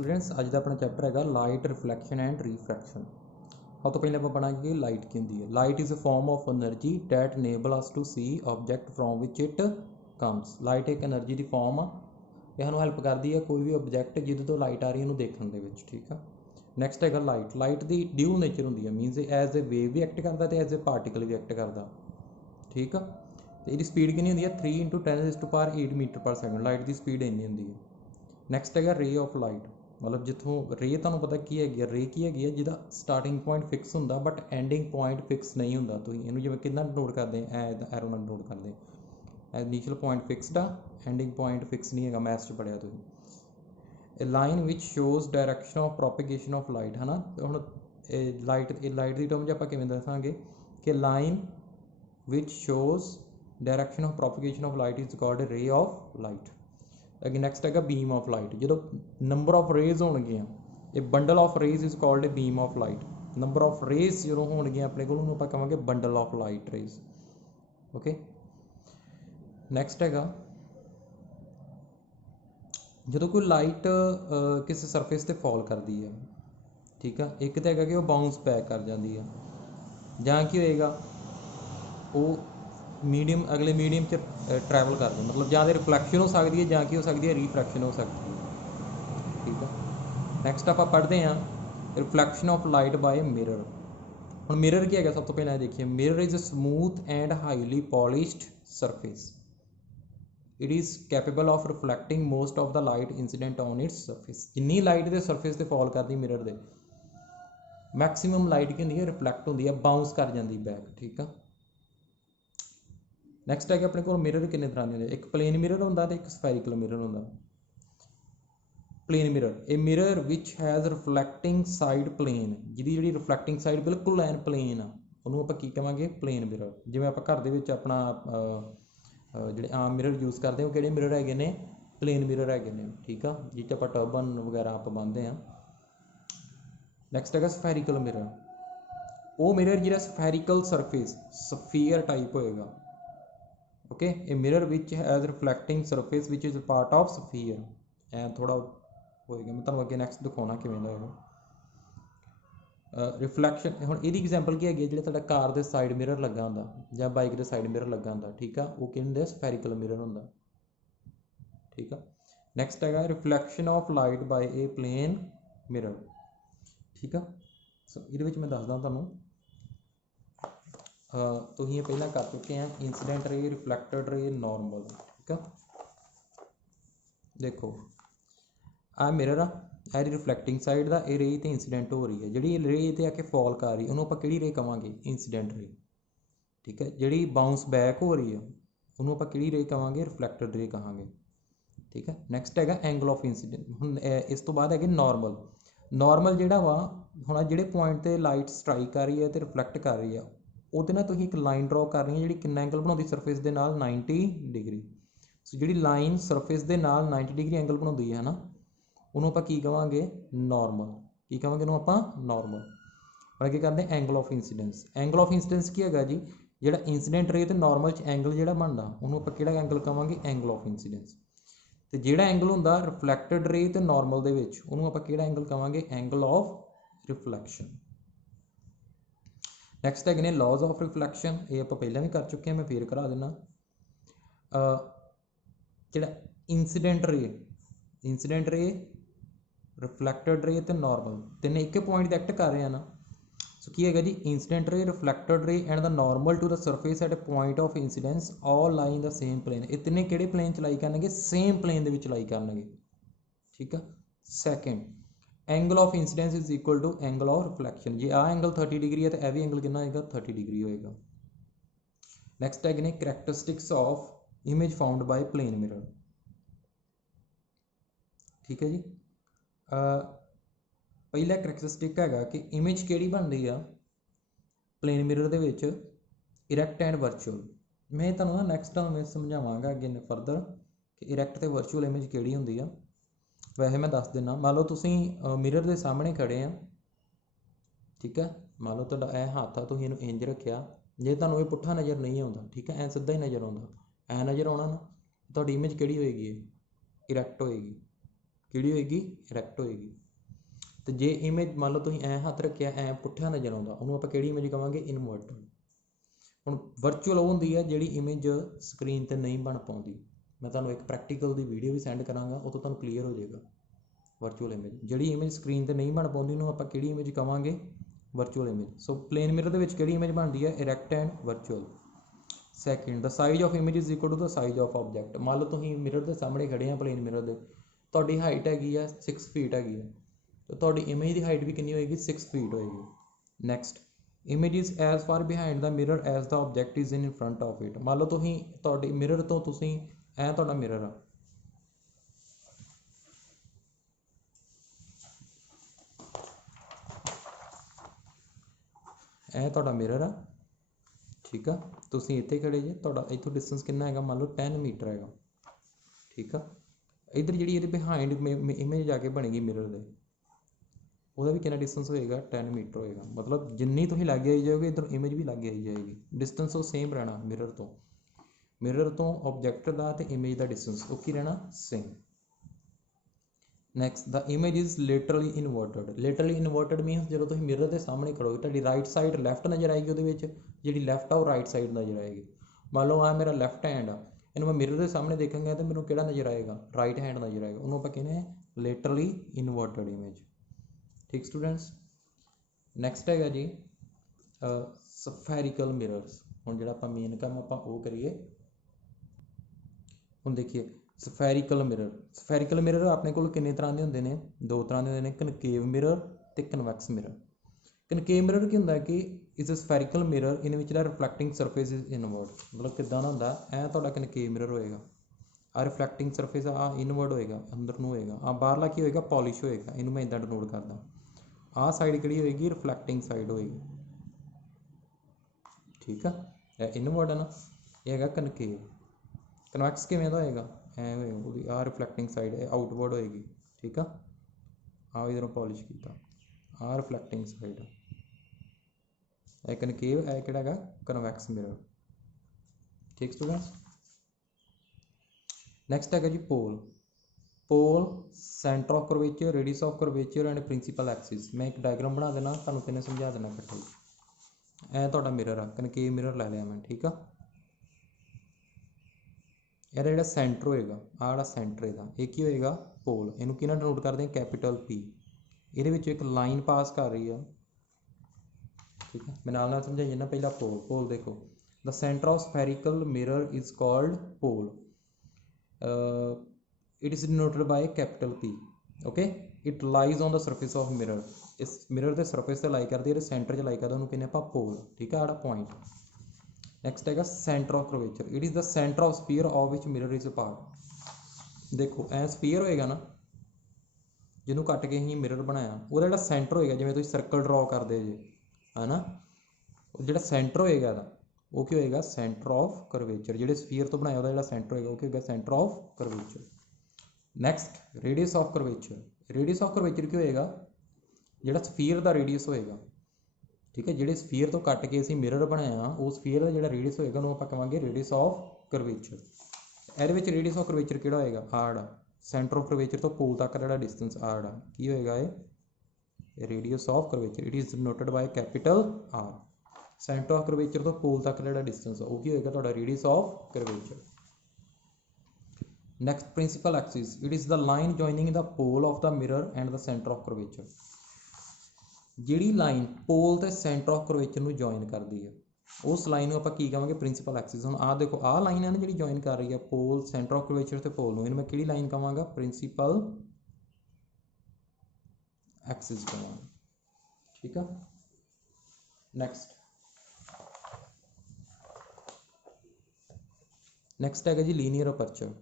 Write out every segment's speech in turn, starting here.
Students अज का अपना chapter है लाइट रिफ्लैक्शन एंड रिफ्रैक्शन। सब तो पहले आप पढ़ांगे कि लाइट की होंगी है। Light is a form of energy that enable us to see object from which it comes. Light एक एनर्जी की फॉर्म आ, यह सानू हैल्प करती है कोई भी ऑबजैक्ट जिद तो लाइट आ रही है उन्होंने देखने के विच। ठीक है, नैक्सट है लाइट। लाइट की ड्यू नेचर होंगी है, मीनस एज ए वेव भी एक्ट करता तो एज ए पार्टिकल भी एक्ट करता। ठीक है, तो ये स्पीड कितनी होंगी है 3 × 10⁸ मीटर पर सैकेंड। लाइट की स्पीड इन्नी होंगी है। नैक्सट है रे ऑफ लाइट, मतलब जितों रे तुहानू पता की है रे की है जिहदा स्टार्टिंग पॉइंट फिक्स होंदा बट एंडिंग पॉइंट फिक्स नहीं होंदा। तुसीं इहनूं जिवें किदां नोट करदे एरो नाल नोट करदे, इनीशियल पॉइंट फिक्सड आ, एंडिंग पॉइंट फिक्स नहीं है। मैथ्स च पढ़िया तुसीं। A line which shows direction of propagation of light है ना। हुण लाइट की टर्म च आपां किवें दसांगे कि line which shows direction of propagation of light is called ray of light. अगे नैक्सट है बीम ऑफ लाइट। जो नंबर ऑफ रेज होणगियां, ये bundle of rays is called a beam of light. Number of rays जो होणगियां अपने को आपां कहांगे bundle of light rays. Okay, next है जो कोई लाइट किसी सरफेस ते फॉल करती है। ठीक है, एक तो है कि वो बाउंस बैक कर जाती है, जां की होएगा वो मीडियम अगले मीडियम च ट्रैवल कर दे, मतलब जां रिफ्लैक्शन हो सकती है जां की हो सकती है रिफ्रैक्शन हो सकती है। ठीक है, नैक्सट आप पढ़ते हैं reflection of light by mirror. हम मिरर क्या है, सब तो पहले देखिए mirror is a smooth and highly polished surface. It is capable of reflecting most of the light incident on its surface. जिन्नी लाइट के सरफेस से फॉल करती मिरर दे मैक्सीमम लाइट की होंगी है रिफ्लैक्ट होंगी है, बाउंस कर जाती बैक। ठीक है, नैक्सट है कि अपने को मिरर किन्ने तरह के होंगे, एक प्लेन मिरर होंदा ते एक स्फैरिकल मिरर होंदा। Plane mirror a mirror which has reflecting side plane, जिहदी जिहड़ी रिफ्लैक्टिंग साइड बिल्कुल एन प्लेन आ उन्होंने आपां की कहांगे प्लेन मिरर। जिवें आपां घर दे विच अपना जिहड़े आम मिरर यूज़ करते हैं वो किहड़े मिरर हैगे ने, प्लेन मिरर हैगे ने। ठीक है, जिस च आपां टर्बन वगैरह आप पांदे हैं। नैक्सट है स्फैरिकल मिरर, वो मिरर जिहड़ा स्फैरिकल सरफेस स्फीयर टाइप होएगा। Okay, a mirror which has reflecting surface which is part of sphere. ऐ थोड़ा होएगा, मैं तुहानूं अगे नैक्सट दिखाउणा किवें दा है रिफ्लैक्शन। हुण इहदी एग्जाम्पल की हैगी जिहड़ा तुहाडा कार दे साइड मिरर लगा हुंदा जां बाइक दे साइड मिरर लगा हुंदा। ठीक है, वो की हुंदे स्फैरिकल मिरर हुंदा। ठीक है, नैक्सट है reflection of light by a plane mirror. ठीक है, सो इहदे विच मैं दसदा तुहानूं तुसीं ये पहलां कर चुके हैं इंसीडेंट रे, रिफ्लैक्टेड रे, नॉर्मल। ठीक है, देखो आ मिरर आ रिफ्लैक्टिंग साइड का ये रे तो इंसीडेंट हो रही है, जी रे तो आके फॉल कर रही है उन्होंने आप रे कहांगे इंसीडेंट रे। ठीक है, जी बाउंस बैक हो रही है उन्होंने आप रे कहांगे रिफ्लैक्टेड रे कहांगे। ठीक है, नैक्सट है एंगल ऑफ इंसीडेंट। हुण इस तो बाद है नॉर्मल। नॉर्मल जिहड़ा वा हुण जिहड़े पॉइंट ते लाइट स्ट्राइक कर रही है तो रिफ्लैक्ट कर रही है ਉਹਦੇ ਨਾਲ ਤੁਸੀਂ एक लाइन ड्रॉ कर रही है जी कितना एंगल बनाती सरफेस के नाल 90 डिग्री। सो जी लाइन सरफेस के नाल 90 डिग्री एंगल बनाती है ना ਉਹਨੂੰ ਆਪਾਂ ਕੀ ਕਹਾਂਗੇ नॉर्मल। ਕੀ ਕਹਾਂਗੇ ਉਹਨੂੰ ਆਪਾਂ नॉर्मल। और अगे करते हैं angle of incidence. Angle of incidence की है जी ਜਿਹੜਾ इंसीडेंट रे तो नॉर्मल एंगल ਜਿਹੜਾ ਬਣਦਾ ਉਹਨੂੰ ਆਪਾਂ ਕਿਹੜਾ एंगल ਕਹਾਂਗੇ एंगल ऑफ इंसीडेंस। तो ਜਿਹੜਾ एंगल ਹੁੰਦਾ रिफ्लैक्टेड रे तो नॉर्मल ਦੇ ਵਿੱਚ ਉਹਨੂੰ ਆਪਾਂ ਕਿਹੜਾ एंगल ਕਹਾਂਗੇ एंगल ऑफ रिफ्लैक्शन। नैक्सट है ने लॉज ऑफ रिफ्लैक्शन, ये आप पहले भी कर चुके हैं, मैं फिर करा देना। जो इंसीडेंट रे रिफ्लैक्टेड रे तो नॉर्मल तीन एक पॉइंट एक्ट कर रहे हैं ना। सो की है जी incident ray, reflected ray and the normal to the surface at a point of incidence all lie in the same plane. ये तिने किहड़े प्लेन च लाई करनगे, सेम प्लेन दे विच लाई करनगे। ठीक है, second angle of incidence is equal to angle of reflection. जी आ angle 30 degree है तो यह भी एंगल कितना होएगा 30 डिग्री होएगा। नैक्सट है ने characteristics of image found by plane mirror. ठीक है जी, पहला करैक्टरिस्टिक है कि इमेज किहड़ी बनती है प्लेन मिरर दे विच इरैक्ट एंड वर्चुअल। मैं तुहानूं ना नैक्सट टाइम मैं समझावांगा अगे फरदर कि इरैक्ट ते वर्चुअल इमेज किहड़ी हुंदी है। वैसे मैं दस दिना, मान लो तुसीं मिरर के सामने खड़े हैं। ठीक है, मान लो तुहाडा यह हाथ आ, तुसीं इहनूं इंज रखिया, जे तुहानूं ये पुट्ठा नज़र नहीं आता, ठीक है, ऐ सीधा ही नज़र आता, ऐ नज़र आना ना, तुहाडी इमेज किहड़ी होएगी इरैक्ट होएगी। ਕਿਹੜੀ ਹੋਏਗੀ, ਇਰੈਕਟ ਹੋਏਗੀ। ਤੇ ਜੇ ਇਮੇਜ ਮੰਨ ਲਓ ਤੁਸੀਂ ਐ ਹੱਥ ਰੱਖਿਆ ਐ ਪੁੱਠਾ ਨਜ਼ਰ ਆਉਂਦਾ, ਉਹਨੂੰ ਆਪਾਂ ਕਿਹੜੀ ਇਮੇਜ ਕਵਾਂਗੇ, ਇਨਵਰਟਡ। ਹੁਣ ਵਰਚੁਅਲ ਉਹ ਹੁੰਦੀ ਹੈ ਜਿਹੜੀ ਇਮੇਜ ਸਕਰੀਨ ਤੇ ਨਹੀਂ ਬਣ ਪਾਉਂਦੀ। ਮੈਂ ਤੁਹਾਨੂੰ ਇੱਕ ਪ੍ਰੈਕਟੀਕਲ ਦੀ ਵੀਡੀਓ ਵੀ ਸੈਂਡ ਕਰਾਂਗਾ, ਉਹ ਤੋਂ ਤੁਹਾਨੂੰ ਕਲੀਅਰ ਹੋ ਜਾਏਗਾ। ਵਰਚੁਅਲ ਇਮੇਜ ਜਿਹੜੀ ਇਮੇਜ ਸਕਰੀਨ ਤੇ ਨਹੀਂ ਬਣ ਪਾਉਂਦੀ ਉਹਨੂੰ ਆਪਾਂ ਕਿਹੜੀ ਇਮੇਜ ਕਵਾਂਗੇ, virtual image. So plane mirror ਦੇ ਵਿੱਚ ਕਿਹੜੀ ਇਮੇਜ ਬਣਦੀ ਹੈ, erect and virtual. Second, the size of image is equal to the size of object. ਮੰਨ ਲਓ ਤੁਸੀਂ ਮਿਰਰ ਦੇ ਸਾਹਮਣੇ ਖੜੇ ਆ, ਪਲੇਨ ਮਿਰਰ ਦੇ, ਤੁਹਾਡੀ ਹਾਈਟ ਹੈਗੀ ਆ 6 ਫੀਟ ਹੈਗੀ ਹੈ, ਤੇ ਤੁਹਾਡੀ ਇਮੇਜ ਦੀ ਹਾਈਟ ਵੀ ਕਿੰਨੀ ਹੋਏਗੀ, 6 ਫੀਟ ਹੋਏਗੀ। Next, image is as for behind the mirror as the object is in front of it. ਮੰਨ ਲਓ ਤੁਸੀਂ ਤੁਹਾਡੀ ਮਿਰਰ ਤੋਂ ਤੁਸੀਂ ਐ ਤੁਹਾਡਾ ਮਿਰਰ ਆ, ਇਹ ਤੁਹਾਡਾ ਮਿਰਰ ਆ, ਠੀਕ ਆ। ਤੁਸੀਂ ਇੱਥੇ ਖੜੇ ਜੇ, ਤੁਹਾਡਾ ਇੱਥੋਂ ਡਿਸਟੈਂਸ ਕਿੰਨਾ ਹੈਗਾ, ਮੰਨ ਲਓ 10 ਮੀਟਰ ਹੈਗਾ, ਠੀਕ ਆ। ਇੱਧਰ ਜਿਹੜੀ ਇਹਦੇ ਬਿਹਾਈਂਡ ਇਮੇਜ ਜਾ ਕੇ ਬਣੇਗੀ ਮਿਰਰ ਦੇ, ਉਹਦਾ ਵੀ ਕਿੰਨਾ ਡਿਸਟੈਂਸ ਹੋਏਗਾ, 10 ਮੀਟਰ ਹੋਏਗਾ। ਮਤਲਬ ਜਿੰਨੀ ਤੁਸੀਂ ਲਾਗੇ ਆਈ ਜਾਓਗੇ ਇੱਧਰ ਇਮੇਜ ਵੀ ਲਾਗੇ ਆਈ ਜਾਏਗੀ। ਡਿਸਟੈਂਸ ਉਹ ਸੇਮ ਰਹਿਣਾ ਮਿਰਰ ਤੋਂ ਆਬਜੈਕਟ ਦਾ ਤੇ ਇਮੇਜ ਦਾ ਡਿਸਟੈਂਸ ਉਹ ਕੀ ਰਹਿਣਾ, same. Next, the image is literally inverted. Literally inverted means ਜਦੋਂ ਤੁਸੀਂ ਮਿਰਰ ਦੇ ਸਾਹਮਣੇ ਖੜੋਗੇ ਤੁਹਾਡੀ ਰਾਈਟ ਸਾਈਡ ਲੈਫਟ ਨਜ਼ਰ ਆਏਗੀ, ਉਹਦੇ ਵਿੱਚ ਜਿਹੜੀ ਲੈਫਟ ਆ ਉਹ ਰਾਈਟ ਸਾਈਡ ਨਜ਼ਰ ਆਏਗੀ। ਮੰਨ ਲਓ ਆ ਮੇਰਾ ਲੈਫਟ ਹੈਂਡ ਆ, ਇਹਨੂੰ ਮੈਂ ਮਿਰਰ ਦੇ ਸਾਹਮਣੇ ਦੇਖਾਂਗਾ ਤਾਂ ਮੈਨੂੰ ਕਿਹੜਾ ਨਜ਼ਰ ਆਏਗਾ, ਰਾਈਟ ਹੈਂਡ ਨਜ਼ਰ ਆਏਗਾ। ਉਹਨੂੰ ਆਪਾਂ ਕਹਿੰਦੇ ਹਾਂ ਲਿਟਰਲੀ ਇਨਵਰਟਡ ਇਮੇਜ। ਠੀਕ ਸਟੂਡੈਂਟਸ। ਨੈਕਸਟ ਹੈਗਾ ਜੀ ਸਫੈਰੀਕਲ ਮਿਰਰਸ। ਹੁਣ ਜਿਹੜਾ ਆਪਾਂ ਮੇਨ ਕੰਮ ਆਪਾਂ ਉਹ ਕਰੀਏ। ਹੁਣ ਦੇਖੀਏ ਸਫੈਰੀਕਲ ਮਿਰਰ ਆਪਣੇ ਕੋਲ ਕਿੰਨੇ ਤਰ੍ਹਾਂ ਦੇ ਹੁੰਦੇ ਨੇ, ਦੋ ਤਰ੍ਹਾਂ ਦੇ ਹੁੰਦੇ ਨੇ, ਕਨਕੇਵ ਮਿਰਰ ਤੇ ਕਨਵੈਕਸ ਮਿਰਰ। ਕਨਕੇਵ ਮਿਰਰ ਕੀ ਹੁੰਦਾ ਕਿ ਇਸ ਸਫੈਰੀਕਲ ਮਿਰਰ ਇਨ ਵਿਚ the reflecting surface is inward. ਮਤਲਬ ਕਿੱਦਾਂ ਦਾ ਹੁੰਦਾ, ਇਹ ਤੁਹਾਡਾ ਕਨਕੇਵ ਮਿਰਰ ਹੋਏਗਾ, ਆ ਰਿਫਲੈਕਟਿੰਗ ਸਰਫੇਸ ਆ ਇਨਵਰਡ ਹੋਏਗਾ, ਅੰਦਰ ਨੂੰ ਹੋਏਗਾ। ਆ ਬਾਹਰਲਾ ਕੀ ਹੋਏਗਾ, ਪੋਲਿਸ਼ ਹੋਏਗਾ। ਇਹਨੂੰ ਮੈਂ ਇੱਦਾਂ ਡਿਨੋਟ ਕਰਦਾ, ਆਹ ਸਾਈਡ ਕਿਹੜੀ ਹੋਏਗੀ, ਰਿਫਲੈਕਟਿੰਗ ਸਾਈਡ ਹੋਏਗੀ, ਠੀਕ ਆ। ਇਹ ਇਨਵਰਡ ਹੈ ਨਾ, ਇਹ ਹੈਗਾ ਕਨਕੇਵ। ਕਨਵੈਕਸ ਕਿਵੇਂ ਦਾ ਹੋਏਗਾ, ਐ ਹੋਏਗਾ, ਉਹਦੀ ਆਹ ਰਿਫਲੈਕਟਿੰਗ ਸਾਈਡ ਹੈ ਆਊਟਵਰਡ ਹੋਏਗੀ, ਠੀਕ ਆ। ਆਹ ਇਧਰੋਂ ਪੋਲਿਸ਼ ਕੀਤਾ, ਆਹ ਰਿਫਲੈਕਟਿੰਗ ਸਾਈਡ, ਇਹ ਕਨਕੇਵ, ਇਹ ਕਿਹੜਾ ਹੈਗਾ, ਕਨਵੈਕਸ ਮਿਰਰ। ਠੀਕ ਸਟੂਡੈਂਟਸ। ਨੈਕਸਟ ਹੈਗਾ ਜੀ pole centre of curvature, radius of curvature and principal axis. ਮੈਂ ਇੱਕ ਡਾਇਗਰਾਮ ਬਣਾ ਦੇਣਾ, ਤੁਹਾਨੂੰ ਕਿੰਨੇ ਸਮਝਾ ਦੇਣਾ ਇਕੱਠੇ। ਇਹ ਤੁਹਾਡਾ ਮਿਰਰ ਆ, ਕਨਕੇਵ ਮਿਰਰ ਲੈ ਲਿਆ ਮੈਂ, ਠੀਕ ਆ। ਇਹਦਾ ਜਿਹੜਾ ਸੈਂਟਰ ਹੋਏਗਾ, ਆਹ ਜਿਹੜਾ ਸੈਂਟਰ ਇਹਦਾ, ਇਹ ਕੀ ਹੋਏਗਾ, ਪੋਲ। ਇਹਨੂੰ ਕਿਹਨਾਂ ਡਿਨੋਟ ਕਰਦੇ ਹਾਂ, ਕੈਪੀਟਲ P। ਇਹਦੇ ਵਿੱਚ ਇੱਕ ਲਾਈਨ ਪਾਸ ਕਰ ਰਹੀ ਆ, ਠੀਕ ਹੈ। ਮੈਂ ਨਾਲ ਸਮਝਾਈਏ ਨਾ, ਪਹਿਲਾਂ ਪੋਲ ਦੇਖੋ, the centre of spherical mirror is called pole. It is denoted by capital P, okay. It lies on the surface of mirror. ਇਸ ਮਿਰਰ ਦੇ ਸਰਫੇਸ ਤੇ ਲਾਈ ਕਰਦੀ, ਇਹਦੇ ਸੈਂਟਰ 'ਚ ਲਾਈ ਕਰਦਾ, ਉਹਨੂੰ ਕਹਿੰਦੇ ਆਪਾਂ ਪੋਲ, ਠੀਕ ਆ, ਆੜਾ ਪੁਆਇੰਟ। ਨੈਕਸਟ ਹੈਗਾ centre of curvature. It is the centre of sphere of which mirror is part. ਦੇਖੋ ਐ ਸਫੀਅਰ ਹੋਏਗਾ ਨਾ, ਜਿਹਨੂੰ ਕੱਟ ਕੇ ਅਸੀਂ ਮਿਰਰ ਬਣਾਇਆ, ਉਹਦਾ ਜਿਹੜਾ ਸੈਂਟਰ ਹੋਏਗਾ, ਜਿਵੇਂ ਤੁਸੀਂ ਸਰਕਲ ਡਰਾਅ ਕਰਦੇ ਜੇ, ਹੈ ਨਾ, ਉਹ ਜਿਹੜਾ ਸੈਂਟਰ ਹੋਏਗਾ ਇਹਦਾ, ਉਹ ਕੀ ਹੋਏਗਾ, ਸੈਂਟਰ ਆਫ ਕਰਵੇਚਰ। ਜਿਹੜੇ ਸਫੀਅਰ ਤੋਂ ਬਣਾਇਆ ਉਹਦਾ ਜਿਹੜਾ ਸੈਂਟਰ ਹੋਏਗਾ ਉਹ ਕੀ ਹੋਏਗਾ, centre of curvature. Next radius of curvature. Radius of curvature ਕੀ ਹੋਏਗਾ, ਜਿਹੜਾ ਸਫੀਅਰ ਦਾ ਰੇਡੀਅਸ ਹੋਏਗਾ, ਠੀਕ ਹੈ। ਜਿਹੜੇ ਸਫੀਅਰ ਤੋਂ ਕੱਟ ਕੇ ਅਸੀਂ ਮਿਰਰ ਬਣਾਇਆ, ਉਹ ਸਫੀਅਰ ਦਾ ਜਿਹੜਾ ਰੇਡੀਅਸ ਹੋਏਗਾ ਉਹਨੂੰ ਆਪਾਂ ਕਹਾਂਗੇ ਰੇਡੀਅਸ ਆਫ ਕਰਵੇਚਰ। ਇਹਦੇ ਵਿੱਚ ਰੇਡੀਅਸ ਆਫ ਕਰਵੇਚਰ ਕਿਹੜਾ ਹੋਏਗਾ, ਆਰ। ਸੈਂਟਰ ਆਫ ਕਰਵੇਚਰ ਤੋਂ ਪੋਲ ਤੱਕ ਜਿਹੜਾ ਡਿਸਟੈਂਸ ਆਰ ਆ, ਕੀ ਹੋਏਗਾ, ਇਹ radius of curvature. It is noted by capital R। Centre of curvature ਤੋਂ ਪੋਲ ਤੱਕ ਜਿਹੜਾ ਡਿਸਟੈਂਸ ਆ ਉਹ ਕੀ ਹੋਏਗਾ, ਤੁਹਾਡਾ radius of curvature. Next principal axis. It is the line joining the pole of the mirror and the centre of curvature. ਜਿਹੜੀ line pole ਤੇ ਸੈਂਟਰ ਆਫ ਕਰਵੇਚਰ ਨੂੰ ਜੁਆਇਨ ਕਰਦੀ ਹੈ, ਉਸ ਲਾਈਨ ਨੂੰ ਆਪਾਂ ਕੀ ਕਹਾਂਗੇ, ਪ੍ਰਿੰਸੀਪਲ ਐਕਸਿਸ। ਹੁਣ ਆਹ ਦੇਖੋ, ਆਹ ਲਾਈਨ ਹੈ ਨਾ ਜਿਹੜੀ ਜੁਆਇਨ ਕਰ ਰਹੀ ਹੈ ਪੋਲ, ਸੈਂਟਰ ਆਫ ਕਰਵੇਚਰ ਤੇ ਪੋਲ ਨੂੰ, ਇਹਨੂੰ ਮੈਂ ਕਿਹੜੀ ਲਾਈਨ ਕਹਾਂਗਾ, ਪ੍ਰਿੰਸੀਪਲ ਐਕਸਿਸ ਕਹਾਂਗਾ, ਠੀਕ ਆ। ਨੈਕਸਟ ਹੈਗਾ ਜੀ linear aperture.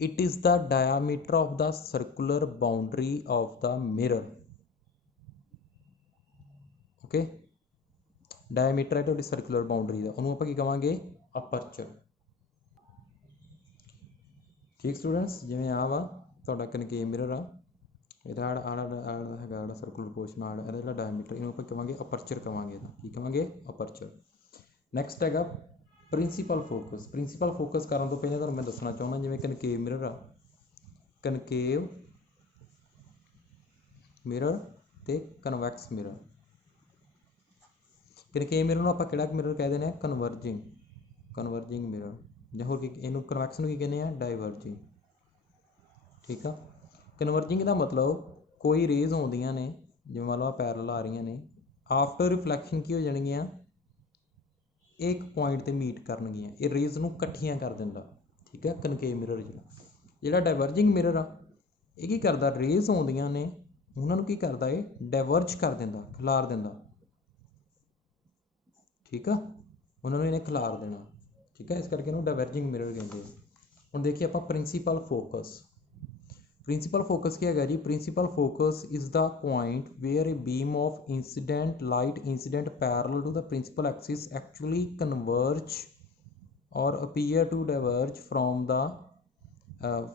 It is the diameter of the circular boundary of the mirror, okay. Diameter ਹੈ ਤੁਹਾਡੀ ਸਰਕੂਲਰ ਬਾਉਂਡਰੀ ਦਾ, ਉਹਨੂੰ ਆਪਾਂ ਕੀ ਕਹਾਂਗੇ, ਅਪਰਚਰ। ਠੀਕ ਸਟੂਡੈਂਟਸ। ਜਿਵੇਂ ਆਹ ਵਾ ਤੁਹਾਡਾ ਕਨਕੇਵ ਮਿਰਰ ਆ, ਇਹਦਾ ਹੈਗਾ ਜਿਹੜਾ ਸਰਕੂਲਰ ਪੋਰਸ਼ਨ ਆ, ਇਹਦਾ ਜਿਹੜਾ ਡਾਇਆਮੀਟਰ, ਇਹਨੂੰ ਆਪਾਂ ਕਹਾਂਗੇ ਅਪਰਚਰ ਕਹਾਂਗੇ, ਇਹਦਾ ਕੀ ਕਹਾਂਗੇ, ਅਪਰਚਰ। ਨੈਕਸਟ ਹੈਗਾ ਪ੍ਰਿੰਸੀਪਲ ਫੋਕਸ। ਪ੍ਰਿੰਸੀਪਲ ਫੋਕਸ ਕਰਨ ਤੋਂ ਪਹਿਲਾਂ ਤੁਹਾਨੂੰ ਮੈਂ ਦੱਸਣਾ ਚਾਹੁੰਦਾ, ਜਿਵੇਂ ਕਨਕੇਵ ਮਿਰਰ ਆ, ਕਨਕੇਵ ਮਿਰਰ ਤੇ ਕਨਵੈਕਸ ਮਿਰਰ। ਕਨਕੇਵ ਮਿਰਰ ਨੂੰ ਆਪਾਂ ਕਿਹੜਾ ਮਿਰਰ ਕਹਿ ਦਿੰਦੇ ਹਾਂ? ਕਨਵਰਜਿੰਗ ਮਿਰਰ, ਜਾਂ ਹੋਰ ਕੀ ਇਹਨੂੰ ਕਨਵੈਕਸ ਨੂੰ ਕੀ ਕਹਿੰਦੇ ਆ? ਡਾਈਵਰਜਿੰਗ। ਠੀਕ ਆ। ਕਨਵਰਜਿੰਗ ਦਾ ਮਤਲਬ ਕੋਈ ਰੇਜ਼ ਆਉਂਦੀਆਂ ਨੇ, ਜਿਵੇਂ ਮੰਨ ਲਓ ਪੈਰਲਲ ਆ ਰਹੀਆਂ ਨੇ, ਆਫਟਰ ਰਿਫਲੈਕਸ਼ਨ ਕੀ ਹੋ ਜਾਣਗੀਆਂ? ਇੱਕ ਪੁਆਇੰਟ ਤੇ ਮੀਟ ਕਰਨਗੀਆਂ, ਇਹ ਰੇਜ਼ ਨੂੰ ਇਕੱਠੀਆਂ ਕਰ ਦਿੰਦਾ। ਠੀਕ ਹੈ, ਕਨਕੇਵ ਮਿਰਰ ਜਿਹੜਾ ਡਾਈਵਰਜਿੰਗ ਮਿਰਰ ਆ, ਇਹ ਕੀ ਕਰਦਾ? ਰੇਜ਼ ਆਉਂਦੀਆਂ ਨੇ ਉਹਨਾਂ ਨੂੰ ਕੀ ਕਰਦਾ? ਇਹ ਡਾਇਵਰਜ ਕਰ ਦਿੰਦਾ, ਖਿਲਾਰ ਦਿੰਦਾ। ਠੀਕ ਆ, ਉਹਨਾਂ ਨੂੰ ਇਹਨੇ ਖਿਲਾਰ ਦੇਣਾ। ਠੀਕ ਹੈ, ਇਸ ਕਰਕੇ ਇਹਨੂੰ ਡਾਇਵਰਜਿੰਗ ਮਿਰਰ ਕਹਿੰਦੇ ਆ। ਹੁਣ ਦੇਖੀਏ ਆਪਾਂ ਪ੍ਰਿੰਸੀਪਲ ਫੋਕਸ। ਪ੍ਰਿੰਸੀਪਲ ਫੋਕਸ ਕੀ ਹੈਗਾ ਜੀ? Principal focus is the point where a beam of incident light incident parallel to the principal axis actually converge or appear to diverge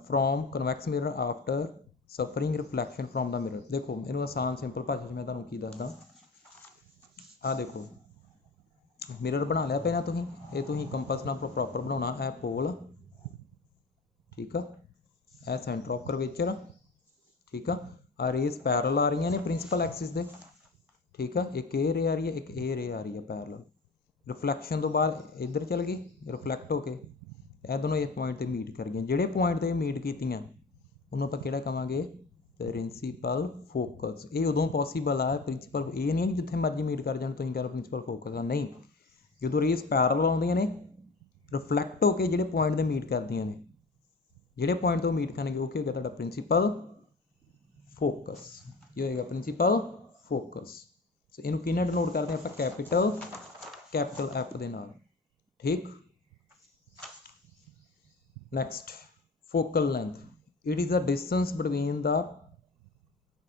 from convex mirror after suffering reflection from the mirror। देखो ਇਹਨੂੰ ਆਸਾਨ simple ਭਾਸ਼ਾ 'ਚ ਮੈਂ ਤੁਹਾਨੂੰ ਕੀ ਦੱਸਦਾ। ਆਹ ਦੇਖੋ ਮਿਰਰ ਬਣਾ ਲਿਆ ਪਹਿਲਾਂ ਤੁਸੀਂ, ਇਹ ਤੁਸੀਂ ਕੰਪਸ ਨਾਲ ਪ੍ਰੋਪਰ ਬਣਾਉਣਾ। ਇਹ ਪੋਲ, ਠੀਕ ਆ, ਇਹ ਸੈਂਟਰ ਆਫ ਕਰਵੇਚਰ, ਠੀਕ ਆ। ਆ ਰੇਜ਼ ਪੈਰਲ ਆ ਰਹੀਆਂ ਨੇ ਪ੍ਰਿੰਸੀਪਲ ਐਕਸਿਸ ਦੇ, ਠੀਕ ਆ। ਇੱਕ ਇਹ ਰੇ ਆ ਰਹੀ ਹੈ, ਇੱਕ ਇਹ ਰੇ ਆ ਰਹੀ ਹੈ ਪੈਰਲ। ਰਿਫਲੈਕਸ਼ਨ ਤੋਂ ਬਾਅਦ ਇੱਧਰ ਚਲ ਗਈ, ਰਿਫਲੈਕਟ ਹੋ ਕੇ ਇਹ ਦੋਨੋਂ ਇਸ ਪੁਆਇੰਟ 'ਤੇ ਮੀਟ ਕਰ ਗਈਆਂ। ਜਿਹੜੇ ਪੁਆਇੰਟ 'ਤੇ ਮੀਟ ਕੀਤੀਆਂ ਉਹਨੂੰ ਆਪਾਂ ਕਿਹੜਾ ਕਹਾਂਗੇ? Principal focus. ਇਹ ਉਦੋਂ ਪੋਸੀਬਲ ਆ, ਪ੍ਰਿੰਸੀਪਲ ਇਹ ਨਹੀਂ ਹੈ ਕਿ ਜਿੱਥੇ ਮਰਜ਼ੀ ਮੀਟ ਕਰ ਜਾਣ ਤੁਸੀਂ ਕਹਿ ਲਓ ਪ੍ਰਿੰਸੀਪਲ ਫੋਕਸ ਆ, ਨਹੀਂ। ਜਦੋਂ ਰੇਜ਼ ਪੈਰਲ ਆਉਂਦੀਆਂ ਨੇ, ਰਿਫਲੈਕਟ ਹੋ ਕੇ ਜਿਹੜੇ ਪੁਆਇੰਟ 'ਤੇ ਮੀਟ ਕਰਦੀਆਂ ਨੇ, ਜਿਹੜੇ ਪੁਆਇੰਟ ਤੋਂ ਮੀਟ ਕਰਨਗੇ ਉਹ ਕੀ ਹੋਏਗਾ? ਤੁਹਾਡਾ ਪ੍ਰਿੰਸੀਪਲ ਫੋਕਸ। ਕੀ ਹੋਏਗਾ? Principal focus. ਸੋ ਇਹਨੂੰ ਕਿਹਨਾਂ ਡਿਨੋਟ ਕਰਦੇ ਆਪਾਂ? ਕੈਪੀਟਲ F ਦੇ ਨਾਲ। ਠੀਕ। Next, focal length. It is the distance between the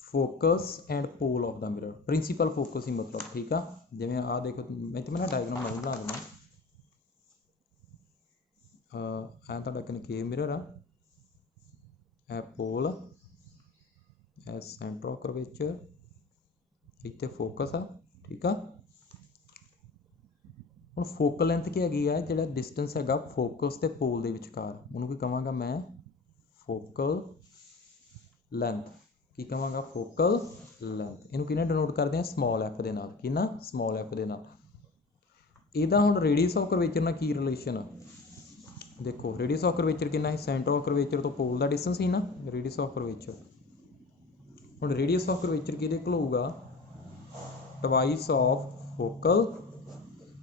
focus and pole of the mirror. Principal focus ਹੀ ਮਤਲਬ, ਠੀਕ ਆ। ਜਿਵੇਂ ਆਹ ਦੇਖੋ, ਮੈਂ ਨਾ ਡਾਇਗਰਾਮ ਨਹੀਂ ਬਣਾ ਦਿੰਦਾ। ਐ ਤੁਹਾਡਾ ਕਨਕੇਵ ਮਿਰਰ ਆ, ਇਹ ਪੋਲ, ਇਹ ਸੈਂਟਰ ਆਫ ਕਰਵੇਚਰ, ਇੱਥੇ ਫੋਕਸ ਆ, ਠੀਕ ਆ। ਹੁਣ ਫੋਕਲ ਲੈਂਥ ਕੀ ਹੈਗੀ ਆ? ਜਿਹੜਾ ਡਿਸਟੈਂਸ ਹੈਗਾ ਫੋਕਸ ਤੇ ਪੋਲ ਦੇ ਵਿਚਕਾਰ, ਉਹਨੂੰ ਕੀ ਕਹਾਂਗਾ ਮੈਂ? Focal length. ਕੀ ਕਹਾਂਗਾ? Focal length. ਇਹਨੂੰ ਕਿਹਨਾਂ ਡਿਨੋਟ ਕਰਦੇ ਆ? ਸਮਾਲ ਐਫ ਦੇ ਨਾਲ। ਕਿਹਨਾਂ? ਸਮਾਲ ਐਫ ਦੇ ਨਾਲ। ਇਹਦਾ ਹੁਣ ਰੇਡੀਅਸ ਆਫ ਕਰਵੇਚਰ ਨਾਲ ਕੀ ਰਿਲੇਸ਼ਨ ਆ? ਦੇਖੋ ਰੇਡੀਅਸ ਆਫ ਕਰਵੇਚਰ ਕਿੰਨਾ ਹੈ? ਸੈਂਟਰ ਆਫ ਕਰਵੇਚਰ ਤੋਂ ਪੋਲ ਦਾ ਡਿਸਟੈਂਸ ਹੀ ਨਾ ਰੇਡੀਅਸ ਆਫ ਕਰਵੇਚਰ। ਹੁਣ ਰੇਡੀਅਸ ਆਫ ਕਰਵੇਚਰ ਕਿਹਦੇ ਕੋਲ ਹੋਊਗਾ? Twice of focal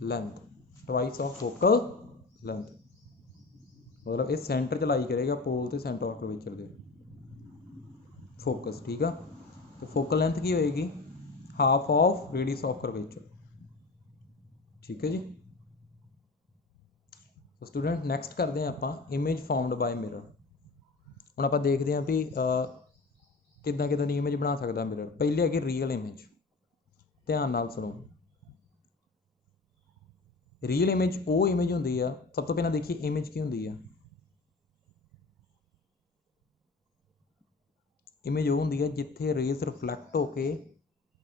length. Twice of focal length ਮਤਲਬ ਇਹ ਸੈਂਟਰ 'ਚ ਲਾਈ ਕਰੇਗਾ ਪੋਲ ਤੇ ਸੈਂਟਰ ਆਫ ਕਰਵੇਚਰ ਦੇ ਫੋਕਸ। ਠੀਕ ਆ, ਤੇ ਫੋਕਲ ਲੈਂਥ ਕੀ ਹੋਏਗੀ? Half of radius of curvature. ਠੀਕ ਹੈ ਜੀ। ਸੋ ਸਟੂਡੈਂਟ ਨੈਕਸਟ ਕਰਦੇ ਹਾਂ ਆਪਾਂ ਇਮੇਜ ਫਾਰਮਡ ਬਾਏ ਮਿਰਰ। ਹੁਣ ਆਪਾਂ ਦੇਖਦੇ ਹਾਂ ਵੀ ਕਿੱਦਾਂ ਕਿੱਦਾਂ ਦੀ ਇਮੇਜ ਬਣਾ ਸਕਦਾ ਮਿਰਰ। ਪਹਿਲੇ ਹੈਗੀ ਰੀਅਲ ਇਮੇਜ। ਧਿਆਨ ਨਾਲ ਸੁਣੋ। ਰੀਅਲ ਇਮੇਜ ਉਹ ਇਮੇਜ ਹੁੰਦੀ ਆ, ਸਭ ਤੋਂ ਪਹਿਲਾਂ ਦੇਖੀਏ ਇਮੇਜ ਕੀ ਹੁੰਦੀ ਆ। ਇਮੇਜ ਉਹ ਹੁੰਦੀ ਹੈ ਜਿੱਥੇ ਰੇਜ਼ ਰਿਫਲੈਕਟ ਹੋ ਕੇ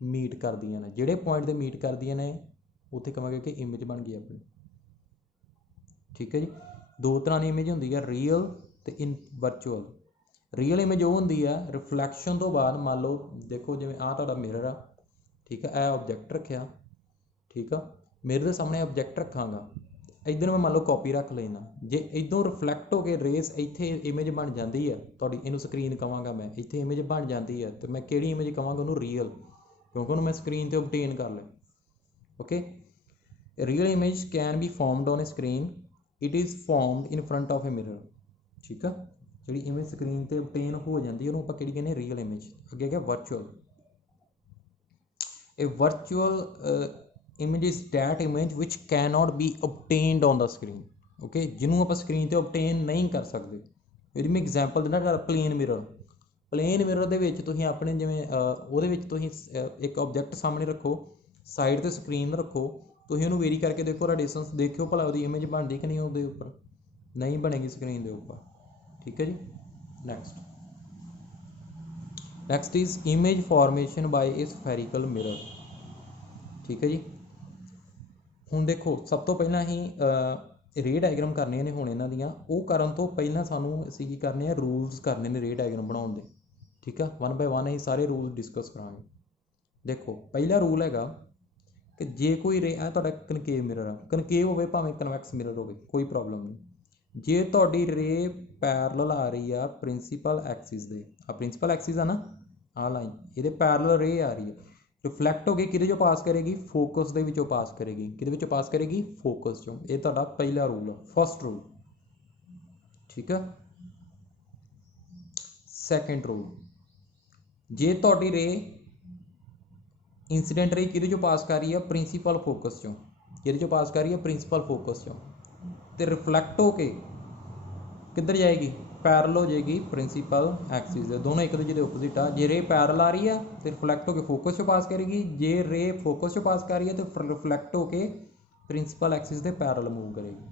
ਮੀਟ ਕਰਦੀਆਂ ਨੇ। ਜਿਹੜੇ ਪੁਆਇੰਟ 'ਤੇ ਮੀਟ ਕਰਦੀਆਂ ਨੇ ਉੱਥੇ ਕਹਾਂਗੇ ਕਿ ਇਮੇਜ ਬਣ ਗਈ ਆਪਣੀ। ਠੀਕ ਹੈ ਜੀ। ਦੋ ਤਰ੍ਹਾਂ ਦੀ ਇਮੇਜ ਹੁੰਦੀ ਹੈ, ਰੀਅਲ ਤੇ ਵਰਚੁਅਲ। ਰੀਅਲ ਇਮੇਜ ਉਹ ਹੁੰਦੀ ਆ ਰਿਫਲੈਕਸ਼ਨ ਤੋਂ ਬਾਅਦ, ਮੰਨ ਲਓ ਦੇਖੋ ਜਿਵੇਂ ਆਹ ਤੁਹਾਡਾ ਮਿਰਰ ਆ, ਠੀਕ ਆ, ਇਹ ਆਬਜੈਕਟ ਰੱਖਿਆ, ਠੀਕ ਆ। ਮਿਰਰ ਦੇ ਸਾਹਮਣੇ ਆਬਜੈਕਟ ਰੱਖਾਂਗਾ, ਇੱਧਰ ਮੈਂ ਮੰਨ ਲਓ ਕਾਪੀ ਰੱਖ ਲੈਣਾ। ਜੇ ਇੱਧਰੋਂ ਰਿਫਲੈਕਟ ਹੋ ਕੇ ਰੇਜ਼ ਇੱਥੇ ਇਮੇਜ ਬਣ ਜਾਂਦੀ ਹੈ ਤੁਹਾਡੀ, ਇਹਨੂੰ ਸਕਰੀਨ ਕਹਾਂਗਾ ਮੈਂ, ਇੱਥੇ ਇਮੇਜ ਬਣ ਜਾਂਦੀ ਹੈ ਤੇ ਮੈਂ ਕਿਹੜੀ ਇਮੇਜ ਕਹਾਂਗਾ? ਉਹਨੂੰ ਰੀਅਲ, ਕਿਉਂਕਿ ਉਹਨੂੰ ਮੈਂ ਸਕਰੀਨ 'ਤੇ ਓਬਟੇਨ ਕਰ ਲਿਆ। Okay. Real image can be formed on A screen. It is formed in front of A mirror. ਠੀਕ ਆ, ਜਿਹੜੀ ਇਮੇਜ ਸਕਰੀਨ 'ਤੇ ਓਬਟੇਨ ਹੋ ਜਾਂਦੀ ਉਹਨੂੰ ਆਪਾਂ ਕਿਹੜੀ ਕਹਿੰਦੇ? Real image. ਅੱਗੇ ਗਿਆ virtual. A virtual image is that image which cannot be obtained on the screen। okay, ਜਿਹਨੂੰ ਆਪਾਂ ਸਕਰੀਨ ਤੇ obtain ਨਹੀਂ ਕਰ ਸਕਦੇ। ਇਹਦੀ ਮੈਂ ਐਗਜ਼ਾਮਪਲ ਦਿੰਦਾ ਤੁਹਾਡਾ ਪਲੇਨ ਮਿਰਰ। ਪਲੇਨ ਮਿਰਰ ਦੇ ਵਿੱਚ ਤੁਸੀਂ ਆਪਣੇ ਜਿਵੇਂ ਉਹਦੇ ਵਿੱਚ ਤੁਸੀਂ ਇੱਕ ਆਬਜੈਕਟ ਸਾਹਮਣੇ ਰੱਖੋ, ਸਾਈਡ ਤੇ ਸਕਰੀਨ ਰੱਖੋ, ਤੁਸੀਂ ਉਹਨੂੰ ਵੇਰੀ ਕਰਕੇ ਦੇਖੋ, ਉਹਦਾ ਡਿਸਟੈਂਸ ਦੇਖਿਓ ਭਲਾ ਉਹਦੀ ਇਮੇਜ ਬਣਦੀ ਕਿ ਨਹੀਂ। ਉਹਦੇ ਉੱਪਰ ਨਹੀਂ ਬਣੇਗੀ ਸਕਰੀਨ ਦੇ ਉੱਪਰ। ਠੀਕ ਹੈ ਜੀ। Next is image formation by a spherical mirror. ਠੀਕ ਹੈ ਜੀ। ਹੁਣ ਦੇਖੋ ਸਭ ਤੋਂ ਪਹਿਲਾਂ ਅਸੀਂ ਰੇ ਡਾਇਗਰਾਮ ਕਰਨੀਆਂ ਨੇ ਹੁਣ ਇਹਨਾਂ ਦੀਆਂ। ਉਹ ਕਰਨ ਤੋਂ ਪਹਿਲਾਂ ਸਾਨੂੰ ਅਸੀਂ ਕੀ ਕਰਨੇ ਆ? ਰੂਲਸ ਕਰਨੇ ਨੇ ਰੇ ਡਾਇਗਰਾਮ ਬਣਾਉਣ ਦੇ। ठीक है, 1 बाय 1 ही सारे रूल डिस्कस करांगे। देखो पहला रूल हैगा कि जे कोई रे है तुहाडा कनकेव मिरर है, कनकेव होवे भावें कन्वैक्स मिरर होवे कोई प्रॉब्लम नहीं। जे तुहाडी रे पैरल आ रही है प्रिंसीपल एक्सिस दे, आ प्रिंसीपल एक्सिस है ना, आ लाइन ये पैरल रे आ रही है, रिफ्लैक्ट होके किहदे चों पास करेगी, फोकस दे विचों पास करेगी, किहदे विचों पास करेगी, फोकस चों। ये तुहाडा पहला रूल है, फर्स्ट रूल। ठीक है, सैकेंड रूल, जे तुहाडी रे इंसीडेंट रे किहदे चों पास कर रही है, प्रिंसीपल फोकस चों, किहदे चों पास कर रही है, प्रिंसीपल फोकस चों, ते रिफ्लैक्ट होके किधर जाएगी, पैरल हो जाएगी प्रिंसीपल एक्सिस दे, दोनों एक दूजे के ओपोजिट आ। जे रे पैरल आ रही है तो रिफ्लैक्ट होकर फोकस चों पास करेगी, जे रे फोकस चों पास कर रही है तो रिफ्लैक्ट होकर प्रिंसीपल एक्सिस दे पैरल मूव करेगी।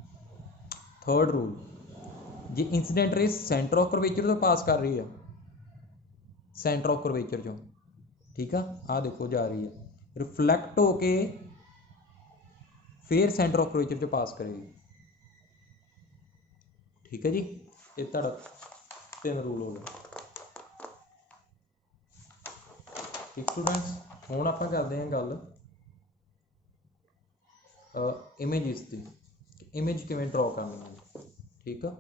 थर्ड रूल, जे इंसीडेंट रे सेंटर ऑफ कर्वेचर तो पास कर रही है, सेंटर ऑफ कर्वेचर चों, ठीक है, आ देखो जा रही है, रिफ्लैक्ट होके फिर सेंटर ऑफ कर्वेचर चों पास करेगी। ठीक है जी, ये तुहाडा 3 रूल हो गए। ठीक स्टूडेंट्स, हुण आपां करदे हां गल इमेजिस की, इमेज किवें ड्रॉ करनी है। ठीक है।